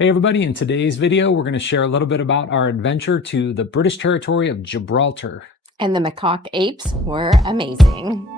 Hey everybody, in today's video we're going to share a little bit about our adventure to the British territory of Gibraltar. And the macaque apes were amazing.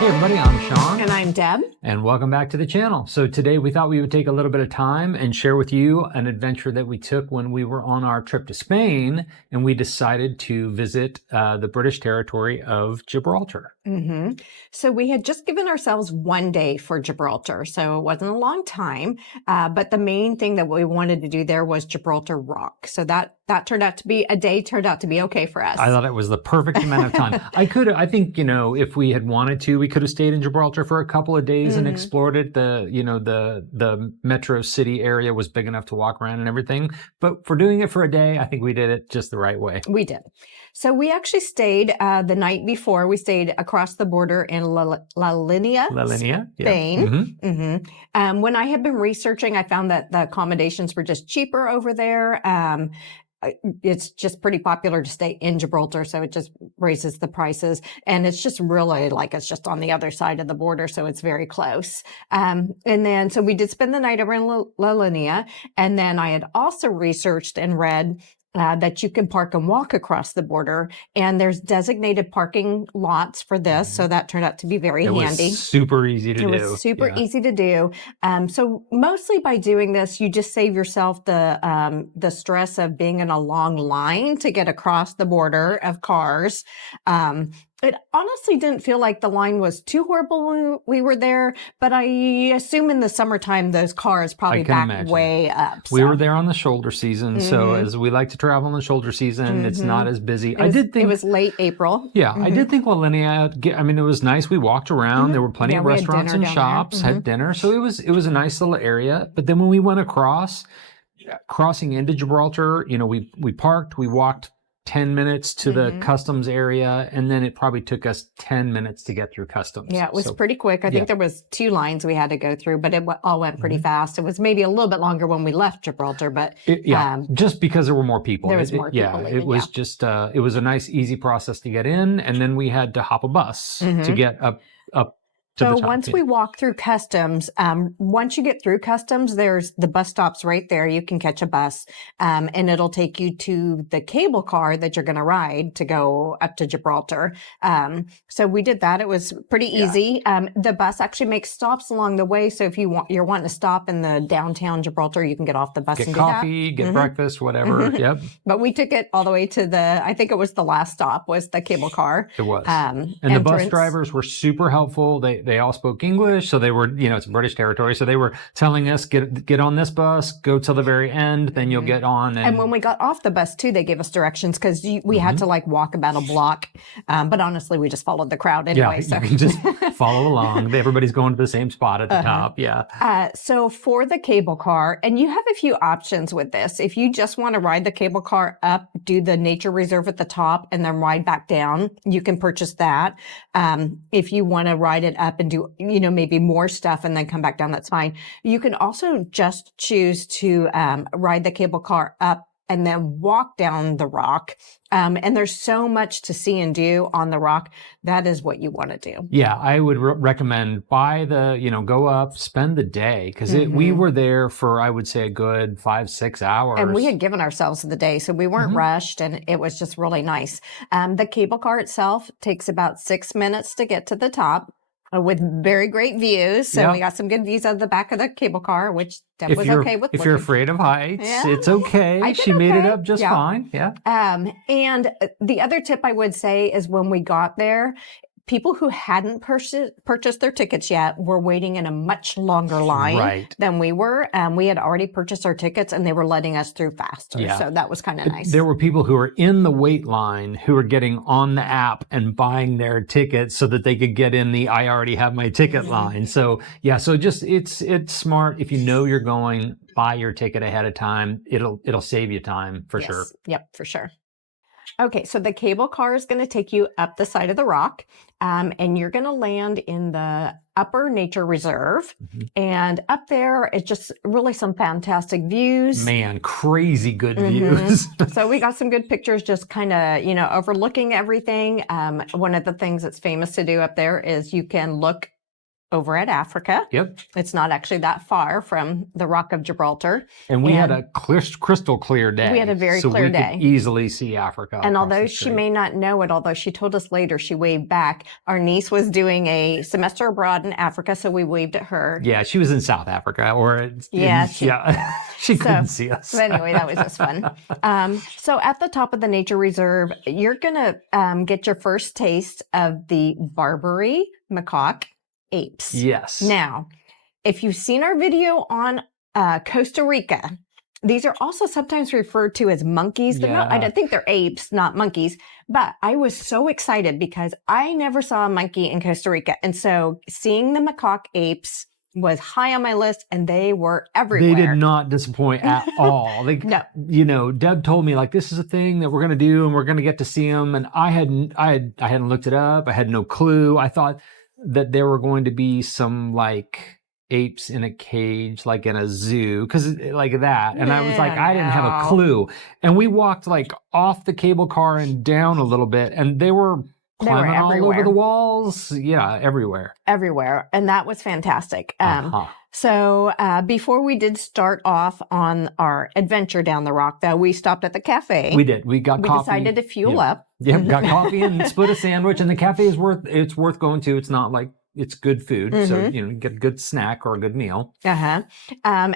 Hey everybody, I'm Sean. And I'm Deb. And welcome back to the channel. So today we thought we would take a little bit of time and share with you an adventure that we took when we were on our trip to Spain, and we decided to visit the British territory of Gibraltar. Mm-hmm. So we had just given ourselves 1 day for Gibraltar, so it wasn't a long time, but the main thing that we wanted to do there was Gibraltar Rock. So that turned out to be turned out to be okay for us. I thought it was the perfect amount of time. I think, if we had wanted to, we could have stayed in Gibraltar for a couple of days and explored it. The metro city area was big enough to walk around and everything. But for doing it for a day, I think we did it just the right way. We did. So we actually stayed the night before. We stayed across the border in La Linea, Spain. Yeah. When I had been researching, I found that the accommodations were just cheaper over there. It's just pretty popular to stay in Gibraltar, so it just raises the prices. And it's just really like it's just on the other side of the border, so it's very close. And then, so we did spend the night over in La Linea. And then I had also researched and read that you can park and walk across the border, and there's designated parking lots for this. So that turned out to be very handy. It was super easy to do. It was super easy to do. So mostly by doing this, you just save yourself the stress of being in a long line to get across the border of cars. It honestly didn't feel like the line was too horrible when we were there, but I assume in the summertime, those cars probably back way up. So. We were there on the shoulder season, so as we like to travel in the shoulder season, it's not as busy. I did think it was late April. Yeah, I did think La Linea, it was nice. We walked around. There were plenty of restaurants and shops, had dinner, so it was a nice little area. But then when we went crossing into Gibraltar, we parked, we walked 10 minutes to the customs area, and then it probably took us 10 minutes to get through customs. Yeah, it was pretty quick. I think there was 2 lines we had to go through, but it all went pretty fast. It was maybe a little bit longer when we left Gibraltar, but just because there were more people. There was more people. It was just it was a nice, easy process to get in, and then we had to hop a bus to get up. So once we walk through customs, once you get through customs, there's the bus stops right there. You can catch a bus, and it'll take you to the cable car that you're going to ride to go up to Gibraltar. So we did that. It was pretty easy. The bus actually makes stops along the way. So if you're wanting to stop in the downtown Gibraltar, you can get off the bus and coffee, get breakfast, whatever. Yep. But we took it all the way to I think it was the last stop was the cable car. It was. And the bus drivers were super helpful. They all spoke English, so they were, it's British territory, so they were telling us, get on this bus, go till the very end, then you'll get on. And when we got off the bus too, they gave us directions because we had to walk about a block. But honestly, we just followed the crowd anyway. So you can just follow along. Everybody's going to the same spot at the top. Yeah. So for the cable car, and you have a few options with this. If you just want to ride the cable car up, do the nature reserve at the top, and then ride back down, you can purchase that. If you want to ride it up and do maybe more stuff and then come back down, that's fine. You can also just choose to ride the cable car up and then walk down the rock. And there's so much to see and do on the rock. That is what you want to do. Yeah, I would recommend go up, spend the day, because we were there for, I would say, a good 5-6 hours. And we had given ourselves the day, so we weren't rushed, and it was just really nice. The cable car itself takes about 6 minutes to get to the top, with very great views. So we got some good views of the back of the cable car, which Deb was okay with. If you're afraid of heights, it's okay. She made it up just fine. Yeah. And the other tip I would say is when we got there, people who hadn't purchased their tickets yet were waiting in a much longer line than we were. We had already purchased our tickets, and they were letting us through faster. Yeah. So that was kind of nice. There were people who were in the wait line who were getting on the app and buying their tickets so that they could get in the I already have my ticket line. So so just it's smart. If you know you're going, buy your ticket ahead of time. It'll save you time for sure. Yep, for sure. Okay, so the cable car is going to take you up the side of the rock, and you're going to land in the upper nature reserve. And up there, it's just really some fantastic views. Man, crazy good views. So we got some good pictures, just kind of, overlooking everything. One of the things that's famous to do up there is you can look over at Africa. Yep. It's not actually that far from the Rock of Gibraltar. And we had a crystal clear day. We had a very so clear we day. Could easily see Africa. And although she may not know it, although she told us later, she waved back. Our niece was doing a semester abroad in Africa, so we waved at her. Yeah, she was in South Africa, or she couldn't see us. But anyway, that was just fun. So at the top of the nature reserve, you're gonna get your first taste of the Barbary macaque apes. Yes. Now, if you've seen our video on Costa Rica, these are also sometimes referred to as monkeys. They're not, I think they're apes, not monkeys. But I was so excited because I never saw a monkey in Costa Rica. And so seeing the macaque apes was high on my list, and they were everywhere. They did not disappoint at all. No. Deb told me, like, this is a thing that we're going to do and we're going to get to see them. And I hadn't looked it up. I had no clue. I thought that there were going to be some like apes in a cage, like in a zoo, because like that. And I was like, I didn't have a clue. And we walked like off the cable car and down a little bit, and they were climbing all over the walls. Yeah, everywhere. Everywhere. And that was fantastic. So before we did start off on our adventure down the rock, though, we stopped at the cafe. We did. We got coffee. We decided to fuel up. Yep, got coffee and split a sandwich. And the cafe is worth going to. It's not like, it's good food. So, get a good snack or a good meal. And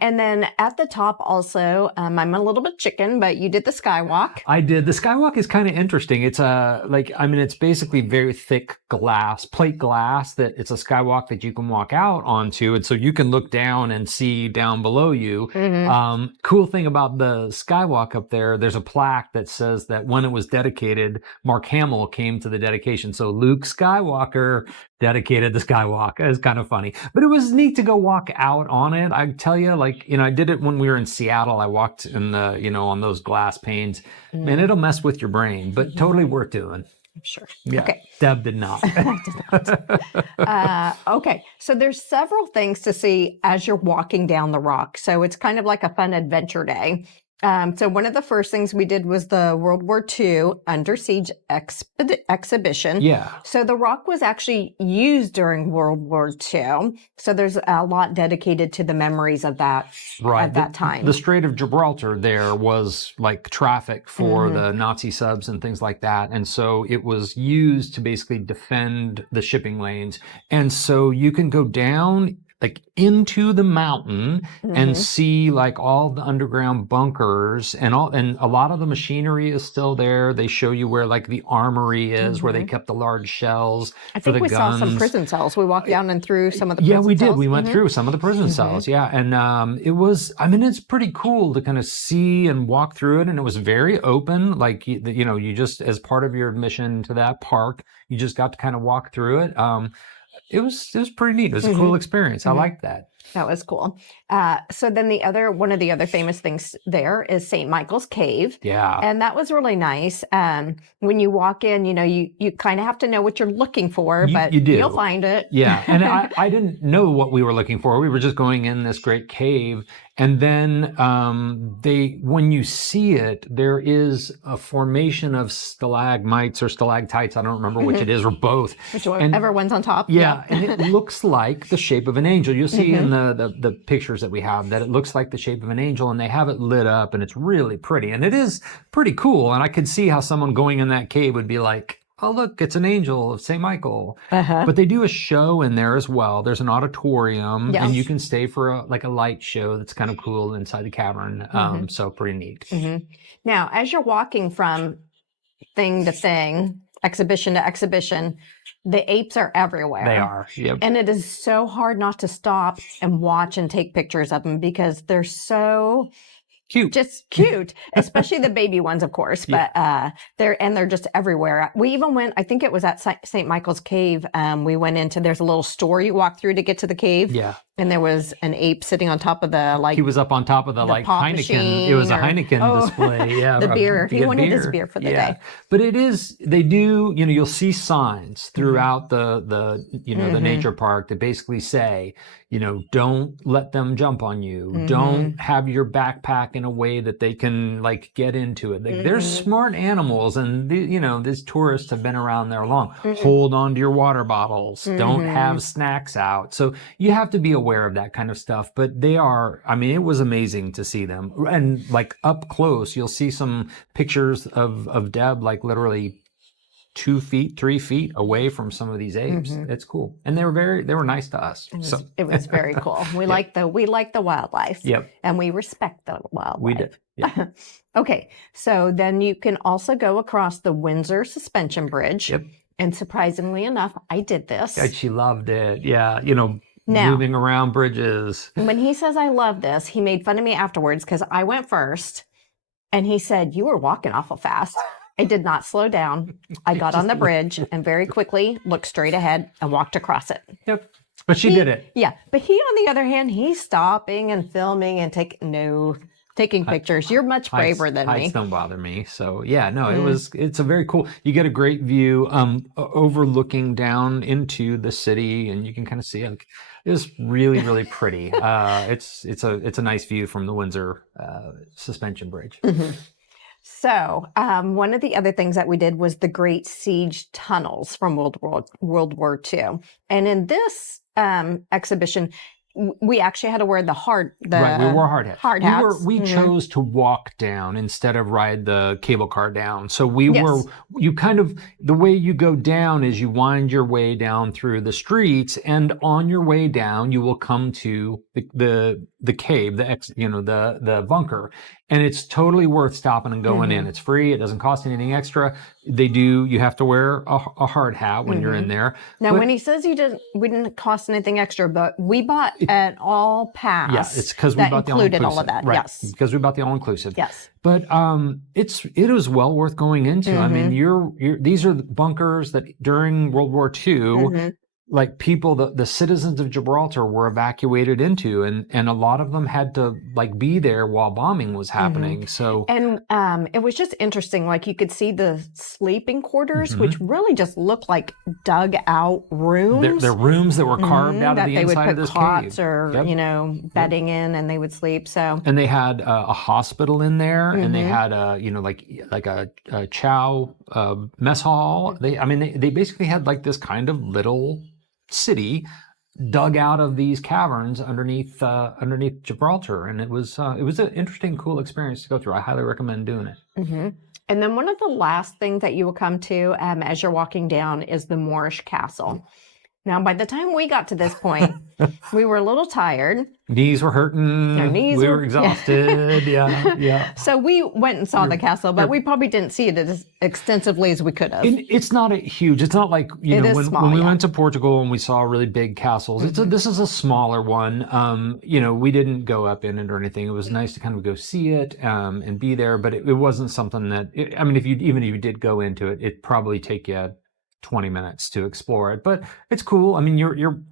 then at the top also, I'm a little bit chicken, but you did the Skywalk. I did. The Skywalk is kind of interesting. It's it's basically very thick plate glass that it's a Skywalk that you can walk out onto. And so you can look down and see down below you. Cool thing about the Skywalk up there, there's a plaque that says that when it was dedicated, Mark Hamill came to the dedication. So Luke Skywalker dedicated the Skywalk. It's kind of funny, but it was neat to go walk out on it. I tell you, I did it when we were in Seattle. I walked in the, on those glass panes. Man, it'll mess with your brain, but totally worth doing. Sure. Yeah. Okay. Deb did not. Okay. So there's several things to see as you're walking down the rock. So it's kind of like a fun adventure day. So one of the first things we did was the World War II Under Siege exhibition. Yeah. So the rock was actually used during World War II. So there's a lot dedicated to the memories of that at that time. The Strait of Gibraltar there was like traffic for the Nazi subs and things like that. And so it was used to basically defend the shipping lanes. And so you can go down like into the mountain and see like all the underground bunkers and a lot of the machinery is still there. They show you where like the armory is, where they kept the large shells for the guns. I think we saw some prison cells. We walked down and through some of the prison cells. Yeah, we did. We went through some of the prison cells. Yeah. And it was, it's pretty cool to kind of see and walk through it. And it was very open. Like, you just, as part of your admission to that park, you just got to kind of walk through it. It was pretty neat. It was a cool experience. I liked that. That was cool. So then one of the other famous things there is St. Michael's Cave. Yeah. And that was really nice. When you walk in, you kind of have to know what you're looking for, but you do. You'll find it. Yeah. And I didn't know what we were looking for. We were just going in this great cave. And then when you see it, there is a formation of stalagmites or stalactites. I don't remember which it is, or both. Whichever one's on top. Yeah. And it looks like the shape of an angel. You'll see in the pictures that we have that it looks like the shape of an angel, and they have it lit up, and it's really pretty. And it is pretty cool. And I could see how someone going in that cave would be like, oh, look, it's an angel of St. Michael. But they do a show in there as well. There's an auditorium, and you can stay for a light show that's kind of cool inside the cavern. So pretty neat. Now, as you're walking from thing to thing, exhibition to exhibition, the apes are everywhere. They are. Yep. And it is so hard not to stop and watch and take pictures of them because they're so cute. Just cute, especially the baby ones, of course, but they're just everywhere. We even went, I think it was at St. Michael's Cave. We went there's a little store you walk through to get to the cave. Yeah. And there was an ape sitting on top of the He was up on top of the like pop Heineken. machine It was a or- Heineken display. Yeah, the beer. to He get wanted his beer for the day. But it is. They do. You know, you'll see signs throughout the the nature park that basically say, you know, don't let them jump on you. Don't have your backpack in a way that they can like get into it. Like, they're smart animals, and these tourists have been around there long. Hold on to your water bottles. Don't have snacks out. So you have to be aware of that kind of stuff. But they are. I mean, it was amazing to see them, and like up close, you'll see some pictures of Deb, like literally 2 feet, 3 feet away from some of these apes. It's cool, and they were nice to us. It was very cool. We like the wildlife. Yep. And we respect the wildlife. We did. Yeah. Okay, so then you can also go across the Windsor Suspension Bridge. Yep. And surprisingly enough, I did this. God, she loved it. Yeah, Now, moving around bridges. when he says I love this, he made fun of me afterwards because I went first, and he said, "You were walking awful fast." I did not slow down. I got on the bridge and very quickly looked straight ahead and walked across it. Yep. But she did it. Yeah. But he, on the other hand, he's stopping and filming and taking pictures. You're much braver than me. Heights don't bother me. So yeah, no, it's a very cool, you get a great view overlooking down into the city, and you can kind of see it. It was really, really pretty. It's a nice view from the Windsor Suspension Bridge. So one of the other things that we did was the Great Siege Tunnels from World War II. And in this exhibition, we actually had to wear Right, we wore hard hats. hats. We chose to walk down instead of ride the cable car down. So the way you go down is you wind your way down through the streets, and on your way down, you will come to the cave, the bunker. And it's totally worth stopping and going in. It's free. It doesn't cost anything extra. You have to wear a hard hat when you're in there. Now, when he says we didn't cost anything extra, but we bought an all pass. Yeah, it's because we bought the all inclusive. All of that. Right, yes, because we bought the all inclusive. Yes, but it was well worth going into. I mean, these are bunkers that during World War II. Like people, the citizens of Gibraltar were evacuated into, and a lot of them had to like be there while bombing was happening. So it was just interesting. Like you could see the sleeping quarters, which really just looked like dug out rooms. They're rooms that were carved out of the inside of this cave. They would put cots or bedding in, and they would sleep. So and they had a hospital in there, and they had like a chow mess hall. They basically had like this kind of little city dug out of these caverns underneath Gibraltar, and it was an interesting, cool experience to go through. I highly recommend doing it. And then one of the last things that you will come to as you're walking down is the Moorish castle. Now, by the time we got to this point, we were a little tired. Knees were hurting. Our knees we were exhausted. Yeah. So we went and saw the castle, but we probably didn't see it as extensively as we could have. It's not huge. It's not like, when we went to Portugal and we saw really big castles. This is a smaller one. We didn't go up in it or anything. It was nice to kind of go see it and be there, but it wasn't something that, if you did go into it, it'd probably take you 20 minutes to explore it, but it's cool. I mean,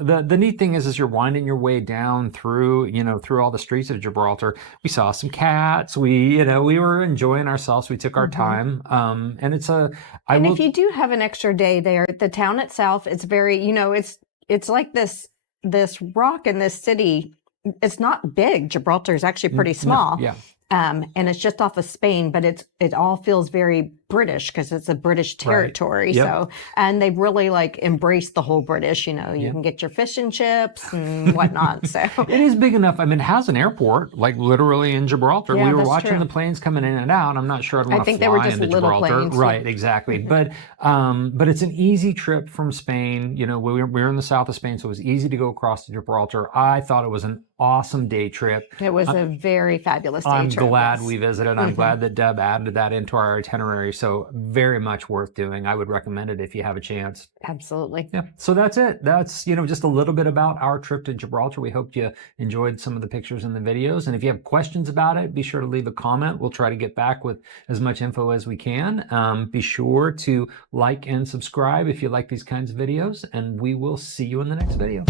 the neat thing is you're winding your way down through all the streets of Gibraltar. We saw some cats. We were enjoying ourselves. We took our time. And if you do have an extra day there, the town itself, it's very, it's like this rock in this city. It's not big. Gibraltar is actually pretty small. Yeah. And it's just off of Spain, but it all feels very British because it's a British territory. Right. Yep. So, and they've really embraced the whole British, you can get your fish and chips and whatnot. So it is big enough. It has an airport, like literally in Gibraltar. Yeah, we were watching the planes coming in and out. I'm not sure I'd want to fly into Gibraltar. Planes. Right, exactly. But it's an easy trip from Spain. We were in the south of Spain, so it was easy to go across to Gibraltar. I thought it was an awesome day trip. It was a very fabulous day trip. I'm glad we visited. I'm glad that Deb added that into our itinerary. So very much worth doing. I would recommend it if you have a chance. Absolutely. Yeah. So that's it. That's, just a little bit about our trip to Gibraltar. We hope you enjoyed some of the pictures and the videos. And if you have questions about it, be sure to leave a comment. We'll try to get back with as much info as we can. Be sure to like and subscribe if you like these kinds of videos, and we will see you in the next video.